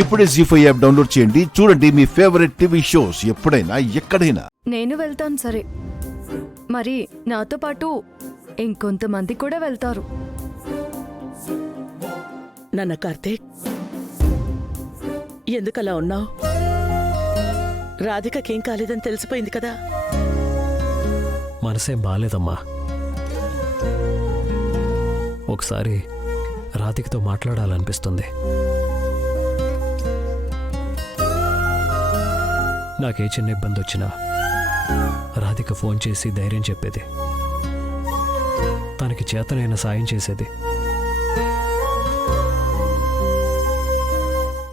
ఇప్పుడే జీ5 app download చేయండి. చూడండి మీ ఫేవరెట్ టీవీ షోస్ ఎప్పుడైనా ఎక్కడైనా. నేను వెళ్తాను సరే, మరి నాతో పాటు ఇంకొంతమంది కూడా వెళ్తారు. నాన్న కార్తీక్, ఎందుకలా ఉన్నావు? రాధికకేం కాలేదని తెలిసిపోయింది కదా. మనసేం బాలేదమ్మా. ఒకసారి రాధికతో మాట్లాడాలనిపిస్తుంది. నాకే చిన్న ఇబ్బంది వచ్చినా రాధిక ఫోన్ చేసి ధైర్యం చెప్పేది, తనకి చేతనైన సాయం చేసేది.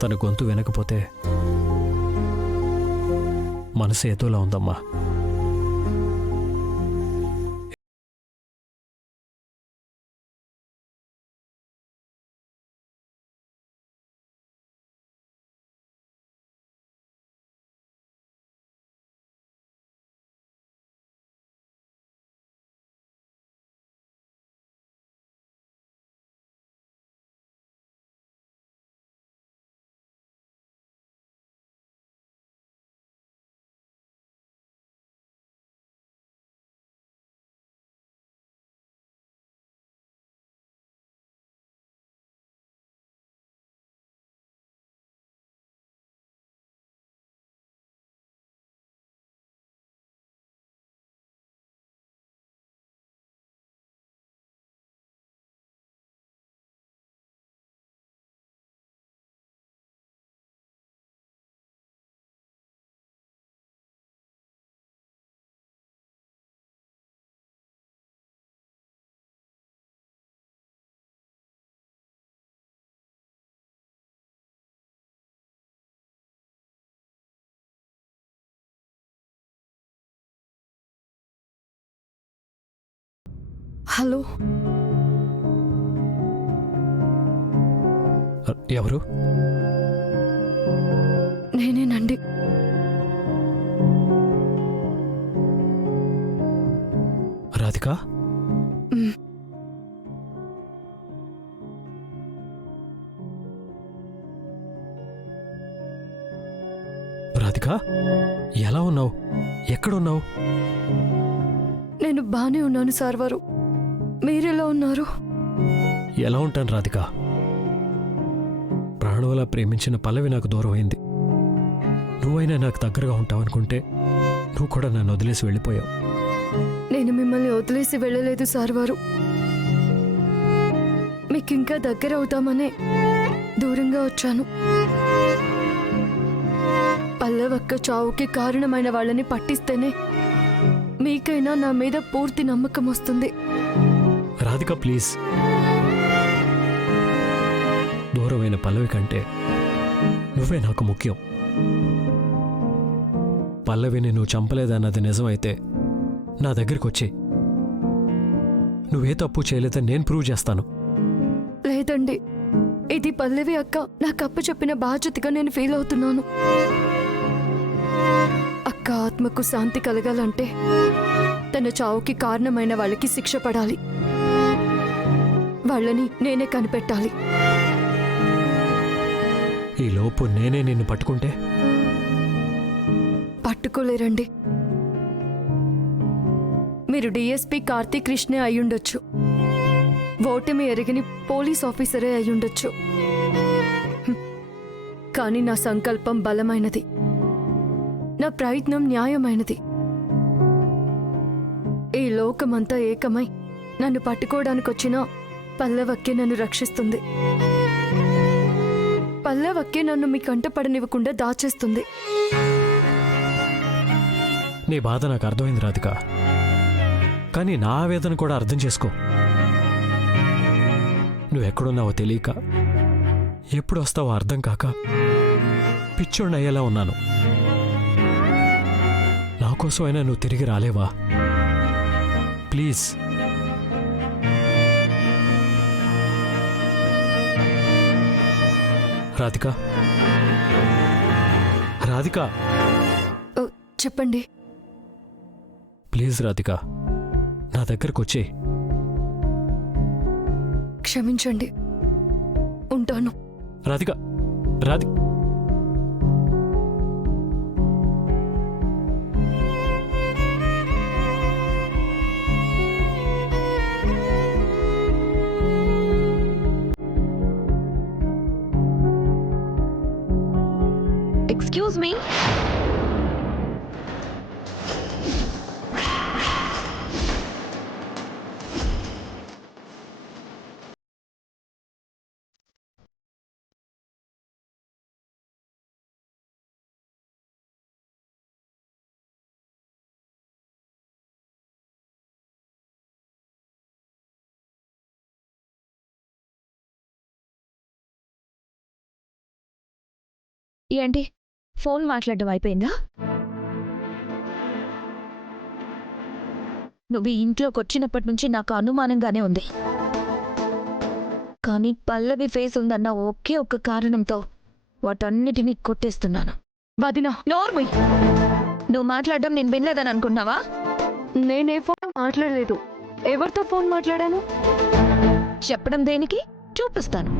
తన గొంతు వినకపోతే మనసు ఏదోలా ఉందమ్మా. హలో, ఎవరు? నేనేనండి. రాధిక? రాధిక, ఎలా ఉన్నావు? ఎక్కడున్నావు? నేను బానే ఉన్నాను సార్ వారు. మీరెలా ఉన్నారు? ఎలా ఉంటాను రాధిక? ప్రాణంలా ప్రేమించిన పల్లవి నాకు దూరం అయింది. నువ్వైనా నాకు దగ్గరగా ఉంటావనుకుంటే నువ్వు కూడా నన్ను వదిలేసి వెళ్ళిపోయావు. నేను మిమ్మల్ని వదిలేసి వెళ్ళలేదు సార్ వారు. మీకింకా దగ్గర అవుతామనే దూరంగా వచ్చాను. పల్లవక్క చావుకి కారణమైన వాళ్ళని పట్టిస్తేనే మీకైనా నా మీద పూర్తి నమ్మకం వస్తుంది. రాధిక ప్లీజ్, దూరమైన పల్లవి కంటే నువ్వే నాకు ముఖ్యం. పల్లవిని నువ్వు చంపలేదన్నది నిజమైతే నా దగ్గరికి వచ్చి నువ్వే తప్పు చేయలేదని నేను ప్రూవ్ చేస్తాను. లేదండి, ఇది పల్లవి అక్క నాకు అప్పు చెప్పిన బాధ్యతగా నేను ఫీల్ అవుతున్నాను. అక్క ఆత్మకు శాంతి కలగాలంటే తన చావుకి కారణమైన వాళ్ళకి శిక్ష పడాలి. వాళ్ళని నేనే కనిపెట్టాలి. ఈ లోపు నేనే నిన్ను పట్టుకుంటే? పట్టుకోలేరండి. మీరు డిఎస్పీ కార్తీక్ కృష్ణే అయ్యుండొచ్చు, ఓటమి ఎరగని పోలీస్ ఆఫీసరే అయ్యుండొచ్చు. కానీ నా సంకల్పం బలమైనది, నా ప్రయత్నం న్యాయమైనది. ఈ లోకమంతా ఏకమై నన్ను పట్టుకోవడానికొచ్చినా పల్లవక్కే నన్ను రక్షిస్తుంది. పల్లవక్కే నన్ను మీ కంటపడనివ్వకుండా దాచేస్తుంది. నీ బాధ నాకు అర్థమైంది రాధిక, కానీ నా ఆవేదన కూడా అర్థం చేసుకో. నువ్వెక్కడున్నావో తెలియక, ఎప్పుడు వస్తావో అర్థం కాక పిచ్చోడిని అయ్యేలా ఉన్నాను. నా కోసమైనా నువ్వు తిరిగి రాలేవా? ప్లీజ్. రాధిక, రాధిక, చెప్పండి. ప్లీజ్ రాధిక, నా దగ్గరకు వచ్చే. క్షమించండి, ఉంటాను. రాధిక, రాధిక. Excuse me. ఏంటి ఫోన్ మాట్లాడడం అయిపోయిందా? నువ్వు ఈ ఇంట్లోకి వచ్చినప్పటి నుంచి నాకు అనుమానంగానే ఉంది. కానీ పల్లవి ఫేస్ ఉందన్న ఒకే ఒక్క కారణంతో వాటన్నిటినీ కొట్టేస్తున్నాను. వదినా, నోర్మయ్, నువ్వు మాట్లాడడం నేను వినలేదని అనుకున్నావా? నేనే ఫోన్ మాట్లాడలేదు. ఎవరితో ఫోన్ మాట్లాడాను? చెప్పడం దేనికి? చూపిస్తాను.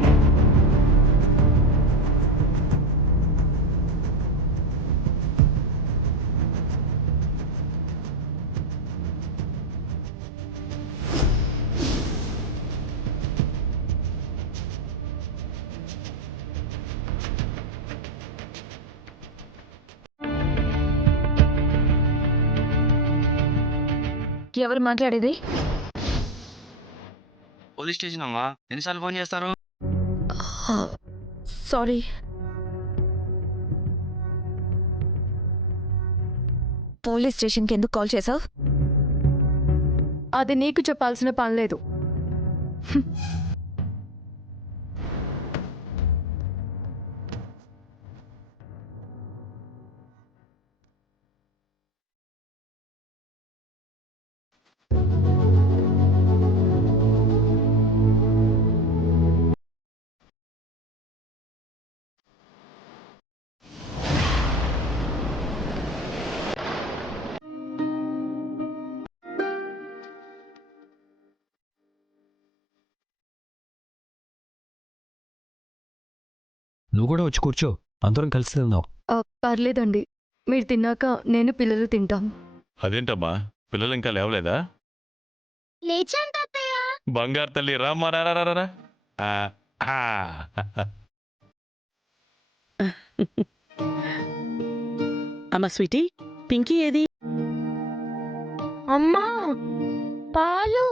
ఎవరు మాట్లాడేది? పోలీస్ స్టేషన్ అమ్మా, ఎన్నిసార్లు ఫోన్ చేస్తారు? సారీ. పోలీస్ స్టేషన్కి ఎందుకు కాల్ చేసావు? అది నీకు చెప్పాల్సిన పని లేదు. నువ్వు కూడా వచ్చి కూర్చో, అందరం కలిసి తిందాం. పర్లేదండి, మీరు తిన్నాక నేను పిల్లలు తింటాం. అదేంటమ్మా, పిల్లలు ఇంకా లేవలేదా? బంగారు తల్లి రామ్మా, రా. అమ్మ స్వీటీ, పింకీ ఏది? అమ్మా పాలు.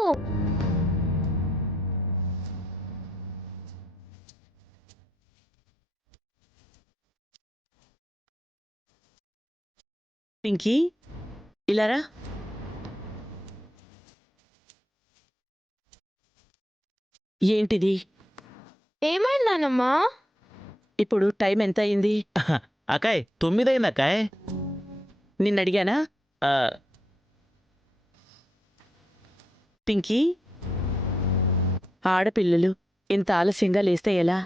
పింకీ, ఇలారా. ఏంటిది? ఏమైందానమ్మా? ఇప్పుడు టైం ఎంత అయింది? అకాయ్ 9 అయింది అకాయ్. నిన్ను అడిగానా? పింకీ, ఆడపిల్లలు ఇంత ఆలస్యంగా లేస్తే ఎలా?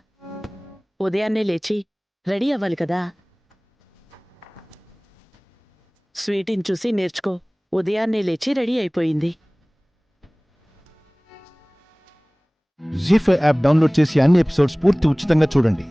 ఉదయాన్నే లేచి రెడీ అవ్వాలి కదా. స్వీటీని చూసి నేర్చుకో. ఉదయాన్నే లేచి రెడీ అయిపోయింది. జీ5 యాప్ డౌన్లోడ్ చేసి అన్ని ఎపిసోడ్స్ పూర్తి ఉచితంగా చూడండి.